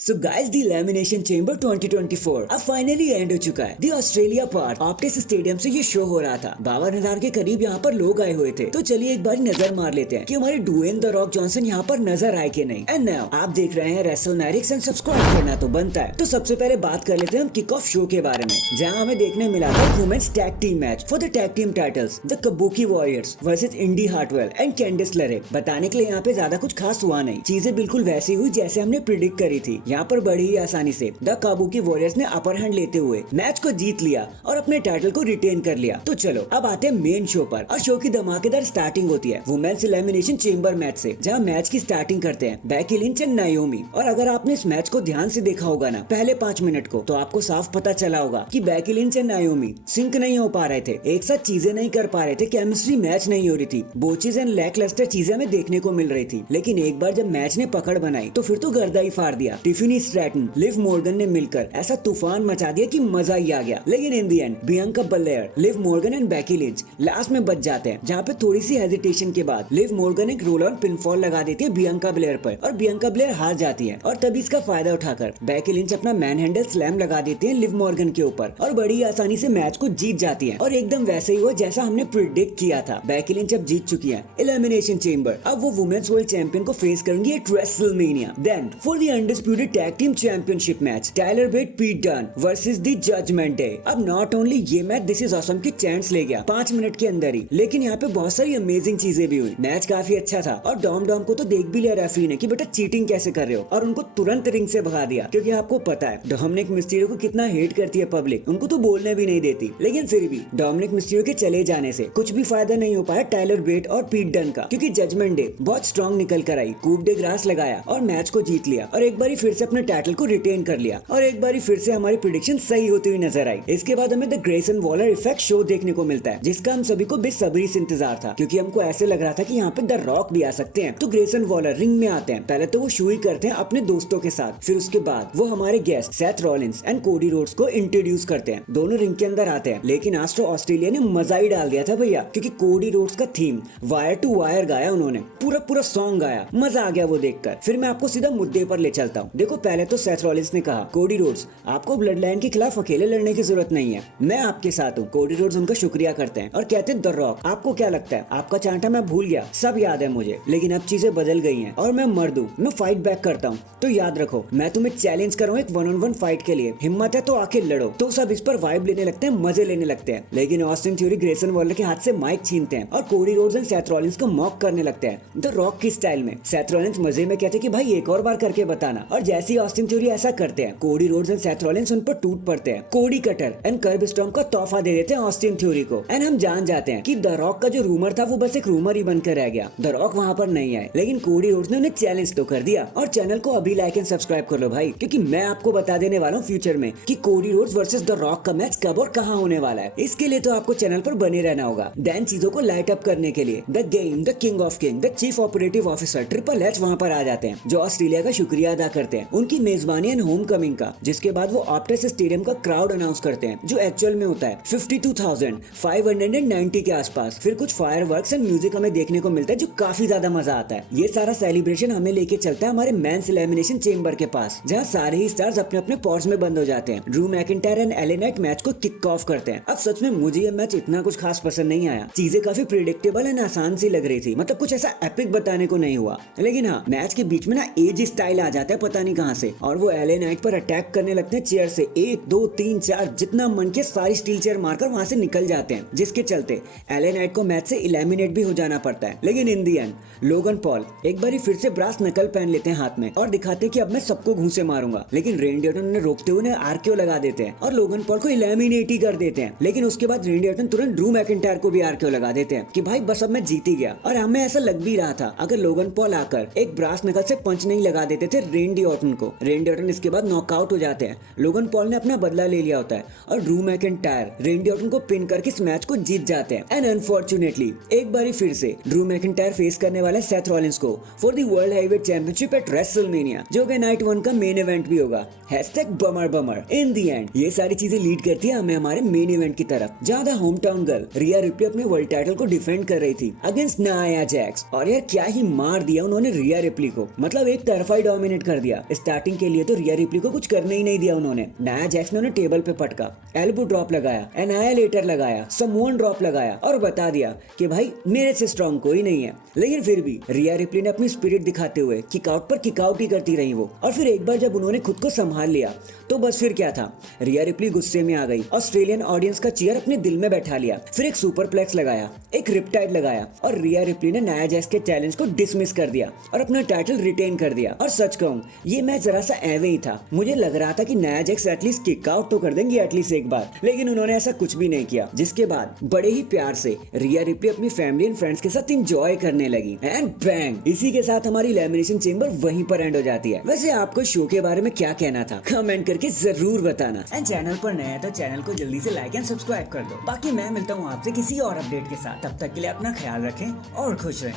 So guys the elimination chamber 2024 अब finally and हो चुका है। The Australia part obtuse stadium से ये शो हो रहा था। 52,000 के करीब यहाँ पर लोग आए हुए थे। तो चलिए एक बार नजर मार लेते हैं कि हमारे ड्वेन द रॉक जॉनसन यहाँ पर नजर आए कि नहीं। एंड नाउ आप देख रहे हैं रेसलमैनिक्स एंड सब्सक्राइब करना तो बनता है। तो सबसे पहले बात कर लेते हैं हम किक ऑफ शो के बारे में, जहाँ हमें देखने मिला था women's tag team match for the tag team titles, the Kabuki Warriors versus Indi Hartwell and Candice LeRae. बताने के लिए यहाँ पे ज्यादा कुछ खास हुआ नहीं, चीजें बिल्कुल वैसी हुई जैसे हमने प्रिडिक्ट करी थी। यहाँ पर बड़ी आसानी से द काबुकी वॉरियर्स ने अपर हैंड लेते हुए मैच को जीत लिया और अपने टाइटल को रिटेन कर लिया। तो चलो अब आते हैं मेन शो पर, और शो की धमाकेदार स्टार्टिंग होती है वुमेन्स एलिमिनेशन चेंबर मैच से, जहां मैच की स्टार्टिंग करते हैं बेकी लिंच एंड नायोमी। और अगर आपने इस मैच को ध्यान से देखा होगा ना पहले 5 मिनट को, तो आपको साफ पता चला होगा कि Becky Lynch and Naomi sync नहीं हो पा रहे थे, एक साथ चीजें नहीं कर पा रहे थे, केमिस्ट्री मैच नहीं हो रही थी, बोचेज एंड लैकलस्टर चीजें हमें देखने को मिल रही थी। लेकिन एक बार जब मैच ने पकड़ बनाई तो फिर तो गर्दा ही फाड़ दिया। टिफिनी स्ट्रैटन, लिव मॉर्गन ने मिलकर ऐसा तूफान मचा दिया कि मजा ही आ गया। लेकिन in the end Bianca Belair, Liv Morgan and Becky Lynch last में बच जाते हैं, जहाँ पे थोड़ी सी हेजिटेशन के बाद लिव मॉर्गन एक रोल ऑन पिनफॉल लगा देती है बियांका बलेयर पर, और बियांका बलेयर हार जाती है। और तभी इसका फायदा उठाकर बेकी लिंच अपना मैन हैंडल स्लैम लगा देती है लिव मॉर्गन के ऊपर, और बड़ी आसानी से मैच को जीत जाती है। और एकदम वैसे ही हुआ जैसा हमने प्रिडिक्ट किया था। बेकी लिंच अब जीत चुकी है एलिमिनेशन चेंबर। अब वो वुमेन्स वर्ल्ड चैंपियन को फेस करेंगी at WrestleMania. Then for the undisputed tag team championship match, Tyler Bate Pete Dunne versus the Judgment Day. अब नॉट ओनली ये मैच दिस इज ऑसम की चांस ले गया 5 minute के अंदर ही, लेकिन यहाँ पे बहुत सारी अमेजिंग चीजें भी हुई। मैच काफी अच्छा था, और डॉम को तो देख भी लिया रेफरी ने कि बेटा चीटिंग कैसे कर रहे हो, और उनको तुरंत रिंग से भगा दिया। क्योंकि आपको पता है डोमिनिक मिस्टीरियो को कितना हेट करती है पब्लिक, उनको तो बोलने भी नहीं देती। लेकिन फिर भी डोमिनिक मिस्टीरियो के चले जाने से कुछ भी फायदा नहीं हो पाया टायलर बेट और पीट डन का, क्योंकि जजमेंट डे बहुत स्ट्रॉन्ग निकल कर आई, कूप डे ग्रास लगाया और मैच को जीत लिया, और एक बारी फिर से अपने टाइटल को रिटेन कर लिया, और एक बारी फिर से हमारी प्रेडिक्शन सही होती हुई नजर आई। इसके बाद हमें the Grayson Waller effect show देखने को मिलता है, जिसका हम सभी को बेसब्री से इंतजार था, क्योंकि हमको ऐसे लग रहा था कि यहाँ पे द रॉक भी आ सकते हैं। तो ग्रेसन वॉलर रिंग में आते हैं, पहले तो वो शो ही करते हैं अपने दोस्तों के साथ, फिर उसके बाद वो हमारे guest Seth Rollins and Cody Rhodes को इंट्रोड्यूस करते हैं। दोनों रिंग के अंदर आते हैं, लेकिन आज तो ऑस्ट्रेलिया ने मजा ही डाल दिया था भैया, क्योंकि कोडी रोड्स का थीम वायर टू वायर गाया उन्होंने, पूरा सॉन्ग गाया, मजा आ गया वो देखकर। फिर मैं आपको सीधा मुद्दे पर ले चलता हूँ। देखो पहले तो सेथ रॉलिंस ने कहा कोडी रोड्स आपको ब्लड लाइन के खिलाफ अकेले लड़ने की जरूरत नहीं है, मैं आपके साथ हूँ। कोडी रोड्स उनका शुक्रिया करते हैं और कहते हैं द रॉक आपको क्या लगता है, आपका चांटा मैं भूल गया, सब याद है मुझे, लेकिन अब चीजें बदल गई हैं और मैं मर्द हूँ, मैं फाइट बैक करता हूँ। तो याद रखो मैं तुम्हें चैलेंज कर रहा हूँ एक 1-on-1 फाइट के लिए, हिम्मत है तो आके लड़ो। तो सब इस पर वाइब लेने लगते हैं, मजे लेने लगते हैं। लेकिन ऑस्टिन थ्योरी ग्रेसन वॉलर के हाथ से माइक छीनते हैं और Cody Rhodes and Seth Rollins को मॉक करने लगते हैं द रॉक की स्टाइल में। सेथ रॉलिंस मजे में कहते हैं कि भाई एक और बार करके बताना, और जैसे ही ऑस्टिन थ्योरी ऐसा करते हैं Cody Rhodes and Seth Rollins उन पर टूट पड़ते हैं। कोडी कटर एंड कर्ब स्टॉर्म का तोहफा दे देते हैं ऑस्टिन थ्योरी को, एंड हम जान जाते हैं कि द रॉक का जो रूमर था वो बस एक रूमर ही बनकर रह गया, द रॉक वहां पर नहीं आए। लेकिन कोडी रोड्स ने उन्हें चैलेंज तो कर दिया। और चैनल को अभी लाइक एंड सब्सक्राइब कर लो भाई, क्योंकि मैं आपको बता देने वाला हूँ फ्यूचर में कि Cody Rhodes versus the rock का मैच कब और कहां होने वाला है। इसके लिए तो आपको चैनल पर बने रहना होगा। देन चीजों को लाइट अप करने के लिए the game, the king of king, the chief operative officer triple H वहां पर आ जाते हैं, जो ऑस्ट्रेलिया का शुक्रिया अदा करते हैं उनकी मेजबानी एंड होम कमिंग का। जिसके बाद वो ऑप्टिस स्टेडियम का क्राउड अनाउंस करते हैं, जो एक्चुअल में होता है 52,590 के आसपास। फिर कुछ फायरवर्क्स एंड म्यूजिक हमें देखने को मिलता है, जो काफी ज्यादा मजा आता है। ये सारा सेलिब्रेशन हमें लेके चलता है हमारे मेंस एलिमिनेशन चेंबर के पास, जहाँ सारे ही स्टार्स अपने अपने पॉड्स में बंद हो जाते हैं। Drew McIntyre and LA Knight match को किक ऑफ करते हैं। अब सच में मुझे ये मैच इतना कुछ खास पसंद नहीं आया, चीजें काफी प्रिडिक्टेबल एंड आसान सी लग रही थी, मतलब कुछ ऐसा एपिक बताने को नहीं हुआ। लेकिन हाँ मैच के बीच में ना एज स्टाइल आ जाता है पता नहीं कहाँ से, और वो एले नाइट पर अटैक करने लगते हैं चेयर से, 1 2 3 4 जितना मन के सारी स्टील चेयर मारकर वहां से निकल जाते हैं, जिसके चलते एले नाइट को मैच से एलिमिनेट भी हो जाना पड़ता है। लेकिन in the and Logan Paul एक बारी फिर से ब्रास नकल पहन लेते हैं हाथ में और दिखाते हैं कि अब मैं सबको घूंसे मारूंगा। लेकिन रेंडी ऑर्टन ने रोकते हुए आरकेओ लगा देते हैं और लोगन पॉल को एलिमिनेट ही कर देते हैं। लेकिन उसके बाद रेंडी ऑर्टन तुरंत ड्रू मैकिंटायर को भी आरकेओ लगा देते हैं कि भाई बस अब मैं जीत ही गया। और हमें ऐसा लग भी रहा था अगर लोगन पॉल आकर एक ब्रास नकल से पंच नहीं लगा देते थे रेंडी ऑर्टन को। रेंडी ऑर्टन इसके बाद नॉकआउट हो जाते हैं। लोगन पॉल ने अपना बदला ले लिया होता है और ड्रू मैकिंटायर रेंडी ऑर्टन को पिन करके इस मैच को जीत जाते हैं। एंड अनफॉर्चुनेटली एक बारी फिर से ड्रू मैकिंटायर फेस करने वाले सेथ रॉलिंस को for the world heavyweight championship eight WrestleMania, जो कि नाइट 1 का मेन इवेंट भी होगा। #बमर इन दी एंड ये सारी चीजें लीड करती है हमें हमारे मेन इवेंट की तरफ, जहाँ the home town girl Riya replay अपने वर्ल्ड टाइटल को डिफेंड कर रही थी अगेंस्ट नाया जैक्स। और यार क्या ही मार दिया उन्होंने रिया रिप्ली को, मतलब एक तरफा ही डोमिनेट कर दिया। स्टार्टिंग के लिए तो रिया रिप्ली को कुछ करने ही नहीं दिया उन्होंने। नाया जैक्स ने उन्हें टेबल पे पटका, एल्बो ड्रॉप लगाया, एनायलेटर लगाया, समोन ड्रॉप लगाया और बता दिया कि भाई मेरे से स्ट्रॉन्ग कोई नहीं है। लेकिन फिर भी रिया रिप्ली ने अपनी स्पिरिट दिखाते हुए किकआउट पर किकआउट ही करती रही वो। और फिर एक बार जब उन्होंने खुद को संभाल लिया तो बस फिर क्या था, रिया रिप्ली गुस्से में आ गई, ऑस्ट्रेलियन ऑडियंस का चीयर अपने दिल में बैठा लिया, फिर एक सुपरप्लेक्स लगाया, एक रिपटाइड लगाया और रिया रिप्ली ने नाया जैक्स के चैलेंज को डिसमिस कर दिया और अपना टाइटल रिटेन कर दिया। और सच कहूं ये मैच जरा सा एवे ही था। मुझे लग रहा था कि Nia Jax at least kick out तो कर देंगे एटलीस्ट एक बार, लेकिन उन्होंने ऐसा कुछ भी नहीं किया। जिसके बाद बड़े ही प्यार से रिया रिप्ली अपनी फैमिली एंड फ्रेंड्स के साथ एंजॉय करने लगी एंड बैंग, इसी के साथ हमारी एलिमिनेशन चेंबर वहीं पर एंड हो जाती है। वैसे आपको शो के बारे में क्या कहना था कमेंट करके जरूर बताना। एंड चैनल पर नया है तो चैनल को जल्दी से लाइक एंड सब्सक्राइब कर दो। बाकी मैं मिलता हूँ आपसे किसी और अपडेट के साथ, तब तक के लिए अपना ख्याल रखें और खुश रहें।